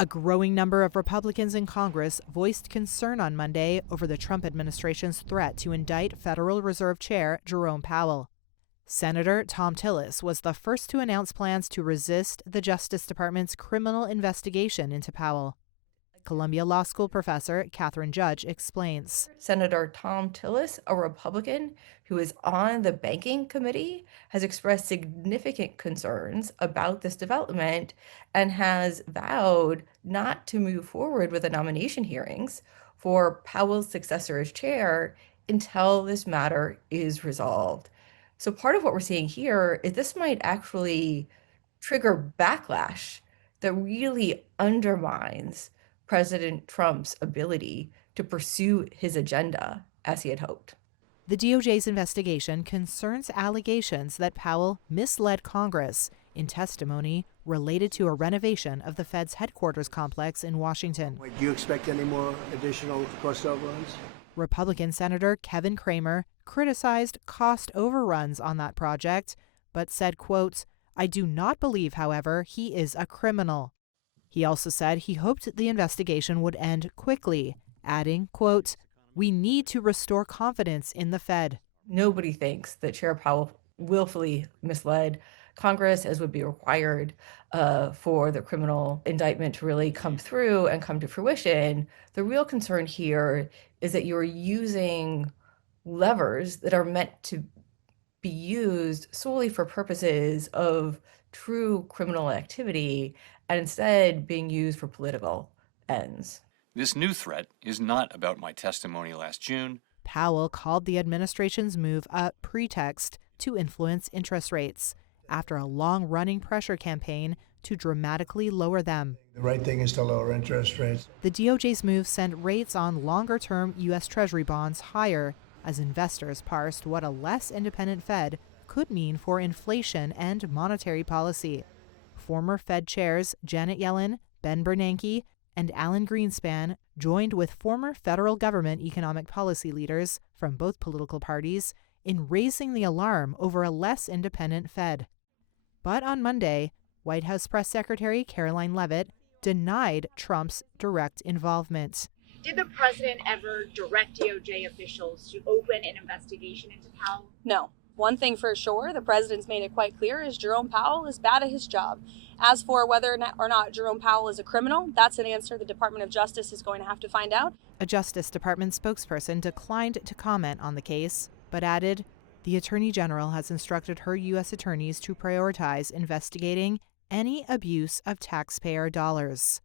A growing number of Republicans in Congress voiced concern on Monday over the Trump administration's threat to indict Federal Reserve Chair Jerome Powell. Senator Thom Tillis was the first to announce plans to resist the Justice Department's criminal investigation into Powell. Columbia Law School professor Catherine Judge explains. Senator Thom Tillis, a Republican who is on the banking committee, has expressed significant concerns about this development and has vowed not to move forward with the nomination hearings for Powell's successor as chair until this matter is resolved. So part of what we're seeing here is this might actually trigger backlash that really undermines President Trump's ability to pursue his agenda as he had hoped. The DOJ's investigation concerns allegations that Powell misled Congress in testimony related to a renovation of the Fed's headquarters complex in Washington. Do you expect any more additional cost overruns? Republican Senator Kevin Cramer criticized cost overruns on that project, but said, quote, "I do not believe, however, he is a criminal." He also said he hoped the investigation would end quickly, adding, quote, "We need to restore confidence in the Fed." Nobody thinks that Chair Powell willfully misled Congress, as would be required for the criminal indictment to really come through and come to fruition. The real concern here is that you're using levers that are meant to be used solely for purposes of true criminal activity and instead being used for political ends. This new threat is not about my testimony last June. Powell called the administration's move a pretext to influence interest rates after a long-running pressure campaign to dramatically lower them. The right thing is to lower interest rates. The DOJ's move sent rates on longer-term U.S. Treasury bonds higher as investors parsed what a less independent Fed could mean for inflation and monetary policy. Former Fed chairs Janet Yellen, Ben Bernanke, and Alan Greenspan joined with former federal government economic policy leaders from both political parties in raising the alarm over a less independent Fed. But on Monday, White House Press Secretary Caroline Leavitt denied Trump's direct involvement. Did the president ever direct DOJ officials to open an investigation into Powell? No. One thing for sure, the president's made it quite clear, is Jerome Powell is bad at his job. As for whether or not Jerome Powell is a criminal, that's an answer the Department of Justice is going to have to find out. A Justice Department spokesperson declined to comment on the case, but added, the Attorney General has instructed her U.S. attorneys to prioritize investigating any abuse of taxpayer dollars.